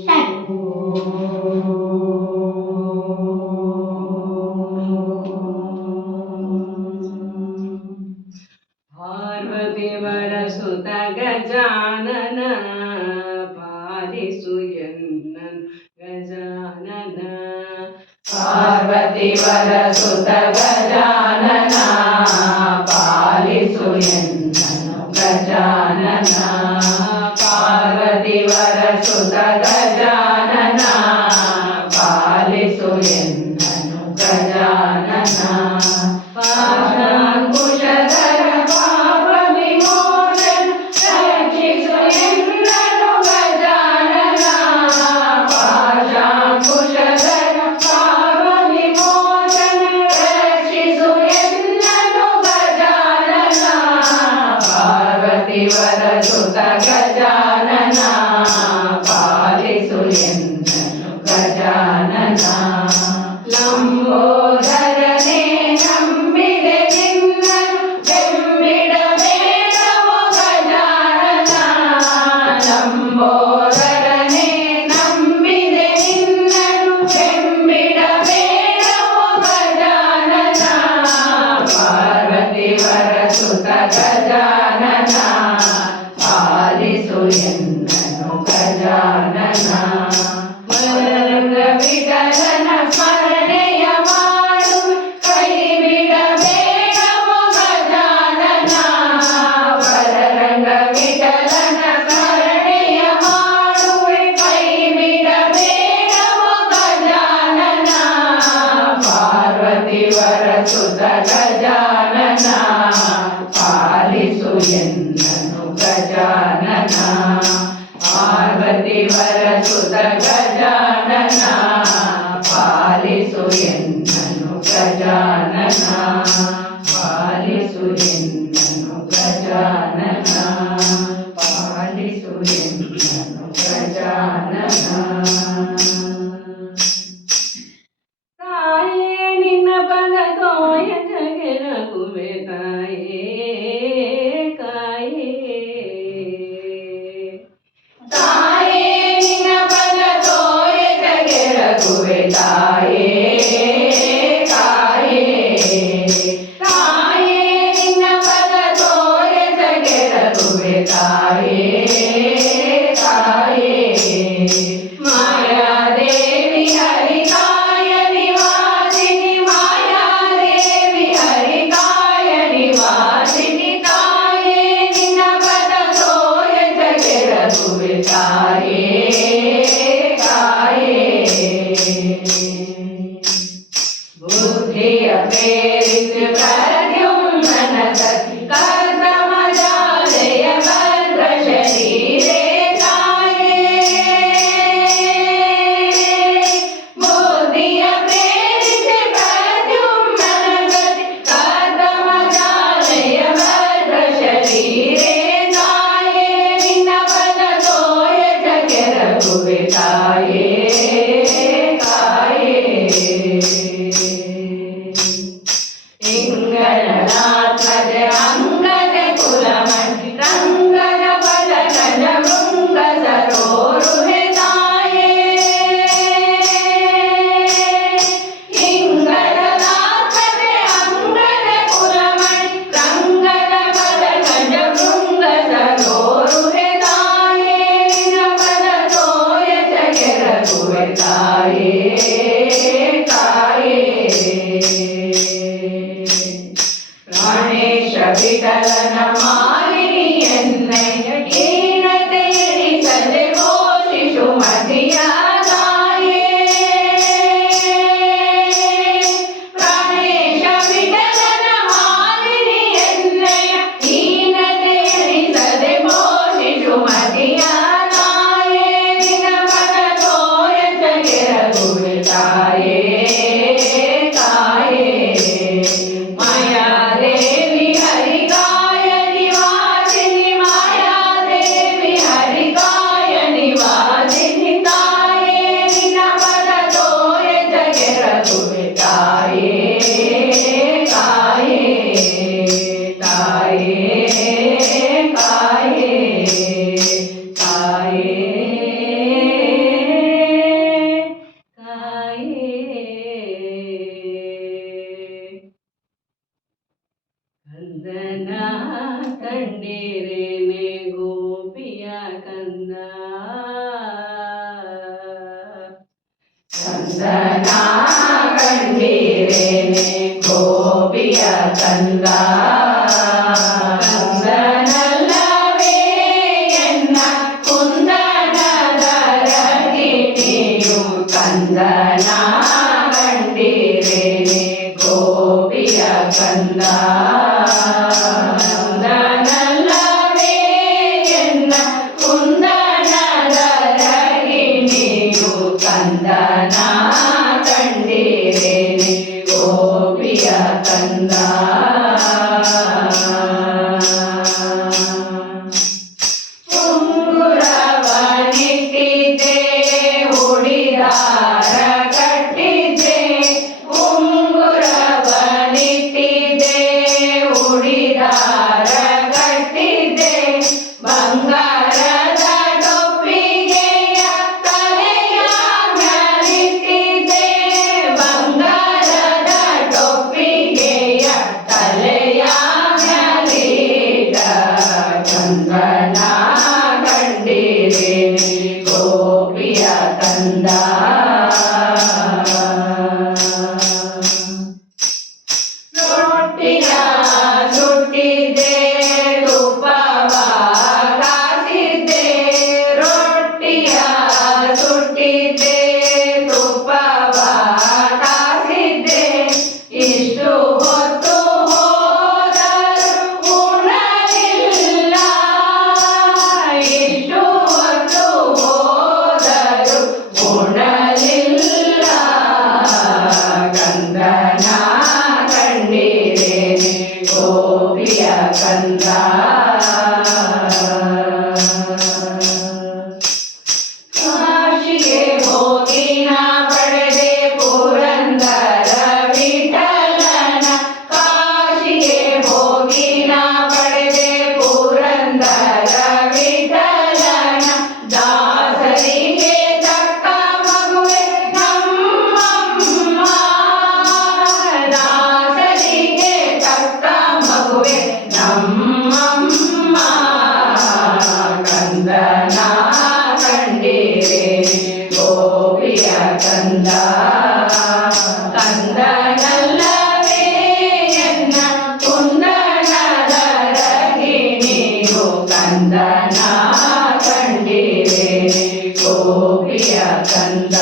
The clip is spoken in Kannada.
ಸ್ಟಾರ್ಟ್. ಪಾರ್ವತಿವರ ಸುತ ಗಜಾನನ ಪಾಲಿಸು ಎನ್ನನು ಗಜಾನನ. ಪಾರ್ವತಿವರ ಸುತ ಗಜಾನನ ಪಾಲಿಸು ಎನ್ನನು ಗಜಾನನ. ಪಾರ್ವತಿವರ ಸುತ ಗಜಾನನ ಪಾಲಿಸು ಎನ್ನನು ಗಜಾನನ. ಪಾಶಾಂಕುಶಧರ ಪಾಪ ವಿಮೋಚನ ರಕ್ಷಿಸು ಎನ್ನನು ಗಜಾನನ. ಪಾಶಾಂಕುಶಧರ ಪಾಪ ವಿಮೋಚನ ರಕ್ಷಿಸು ಎನ್ನನು ಗಜಾನನ. ಪಾರ್ವತಿವರ ಸುತ ಗಜಾನನ ಪಾಲಿಸು ಎನ್ನನು ಗಜಾನನ. ಲಂಬೋದರನೇ ನಂಬಿದೆ ನಿನ್ನನು ಬೆಂಬಿಡಬೇಡವೋ ಗಜಾನನ. ಲಂಬೋದರನೇ ನಂಬಿದೆ ನಿನ್ನನು ಬೆಂಬಿಡಬೇಡವೋ ಗಜಾನನ. ಪಾರ್ವತಿವರ ಸುತ ಗಜಾನನ ಪಾಲಿಸು ಎನ್ನನು ಗಜಾನನ. ವರರಂಗ ವಿಠಲನ ಸ್ಮರಣೆಯ ಮಾಡು ಕೈ ಬಿಡಬೇಡವೋ ಗಜಾನನ. ವರರಂಗ ವಿಠಲನ ಸ್ಮರಣೆಯ ಮಾಡುವೆ ಕೈ ಬಿಡಬೇಡವೋ ಗಜಾನನ. ಪಾರ್ವತಿವರ ಸುತ ಗಜಾನನ ಪಾಲಿಸು ಎನ್ನನು ಗಜಾನನ. ಪಾರ್ವತಿವರ ಸುತ ಗಜಾನನ ಪಾಲಿಸು ಎನ್ನನು ಗಜಾನನ. ಪಾಲಿಸು ಎನ್ನನು ಗಜಾನನ. ಪಾಲಿಸು ಎನ್ನನು ಗಜಾನನ. ತಾಯೇ ನಿನ್ನ ಪದ ತೋಯ ಜಗರಗುವೆ ತಾಯೇ ಕಾಯೇ. ತಾಯೇ ನಿನ್ನ ಪದ ತೋಯ ಜಗರಗುವೆ ತಾಯೇ ಕಾಯೇ. ತಾಯೇ ನಿನ್ನ ಪದ ತೋಯ ಜಗರಗುವೆ ತಾಯೇ ಕಾಯೇ. ಮಾಯಾದೇವಿ ಹರಿಕಾಯ ನಿವಾಸಿನಿ ಮಾಯಾದೇವಿ ಹರಿಕಾಯ ನಿವಾಸಿನಿ. ತಾಯೇ ನಿನ್ನ ಪದ ತೋಯ ಜಗರಗುವೆ ತಾಯೇ ಕಾಯೇ. ಬುದ್ಧಿಯ ಪ್ರೇರಿಸಿ ಪ್ರದ್ಯುಮ್ನ ಸತಿ ಕರ್ದಮ ಜಾಲೆಯ ಭದ್ರ ಶರೀರೇ ತಾಯೇ. ಬುದ್ಧಿಯ ಪ್ರೇರಿಸಿ ಪ್ರದ್ಯುಮ್ನ ಸತಿ ಕರ್ದಮ ಜಾಲೆಯ ಭದ್ರ ಶರೀರೇ ತಾಯೇ. ನಿನ್ನ ಪದ ತೋಯ ಜಗರಗುವೆ ತಾಯೇ ಕಾಯೇ. ಇಂಗನಾತ್ಮಜ ಅಂಗಜ ಕುಲಮಣಿ ರಂಗನ ಪದ ಗಜ ಮೃಂಗ ಸರೋರುಹೆ ತಾಯೇ. ಇಂಗನಾತ್ಮಜ ಅಂಗಜ ಕುಲಮಣಿ ರಂಗನ ಪದ ಗಜ ಮೃಂಗ ಸರೋರುಹೆ ತಾಯೇ. ನಿನ್ನ ಪದ ತೋಯ ಜಗರ ಕಂದನ ಕಂಡಿರೇನೆ ಗೋಪಿಯ ಕಂದ ಕಂದನಲ್ಲವೇ ಎನ್ನ ಕುಂದನದ ರಗಿಣಿಯು ಕಂದನ ಕಂಡಿರೇನೆ ಗೋಪಿಯ ಕಂದ ಕಂದನಲ್ಲವೇ ಎನ್ನ ಕುಂದನದ ರಗಿಣಿಯು ಕಂದನ ಕಂಡಿರೇನೆ ಗೋಪಿಯ ಕಂದ ಉಂಗುರವನಿಟ್ಟಿದ್ದೆ ಹುಡಿದಾರ ಕಟ್ಟಿದ್ದೆ ಉಂಗುರವನಿಟ್ಟಿದ್ದೆ ಹುಡಿದಾರ ಕಟ್ಟಿದ್ದೆ ಬಂಗಾರದ ಟೊಪ್ಪಿಗೆಯ ತಲೆಯ ಮ್ಯಾಲಿಟ್ಟಿದ್ದೆ ಬಂಗಾರದ ಟೊಪ್ಪಿಗೆಯ ತಲೆಯ ಮ್ಯಾಲಿಟ್ಟ ಕಂದನ ಕಂಡಿರೇನೆ ಗೋಪಿಯ ಕಂದ ರೊಟ್ಟಿಯ ಸುಟ್ಟಿದ್ದೆ ತುಪ್ಪವ ಕಾಸಿದ್ದೆ ರೊಟ್ಟಿಯ ಸುಟ್ಟಿದ್ದೆ ತುಪ್ಪವ ಕಾಸಿದ್ದೆ ಇಷ್ಟು ಹೊತ್ತು ಹೋದರೂ ಉಣಲಿಲ್ಲ ಇಷ್ಟು ಹೊತ್ತು ಹೋದರೂ ಉಣಲಿಲ್ಲ ಕಂದನ ಕಂಡಿರೇನೆ ಗೋಪಿಯ ಕಂದ ಕಾಶಿಗೆ ಹೋಗಿ ನಾ ಪಡೆದೆ ಪುರಂದರ ವಿಠಲನ ಕಾಶಿಗೆ ಹೋಗಿ ನಾ ಪಡೆದೆ ಪುರಂದರ ವಿಠಲನ ದಾಸರಿಗೆ ತಕ್ಕ ಮಗುವೆ ನಮ್ಮಮ್ಮ ದಾಸರಿಗೆ ತಕ್ಕ ಮಗುವೆ ನಮ್ಮಮ್ಮ ಕಂದನ ಕಂಡಿರೇನೆ ಗೋಪಿಯ ಕಂದ ಕಂದನಲ್ಲವೇ ಎನ್ನ ಕುಂದನದ ರಗಿಣಿಯು ಕಂದನ ಕಂಡಿರೇನೆ ಗೋಪಿಯ ಕಂದ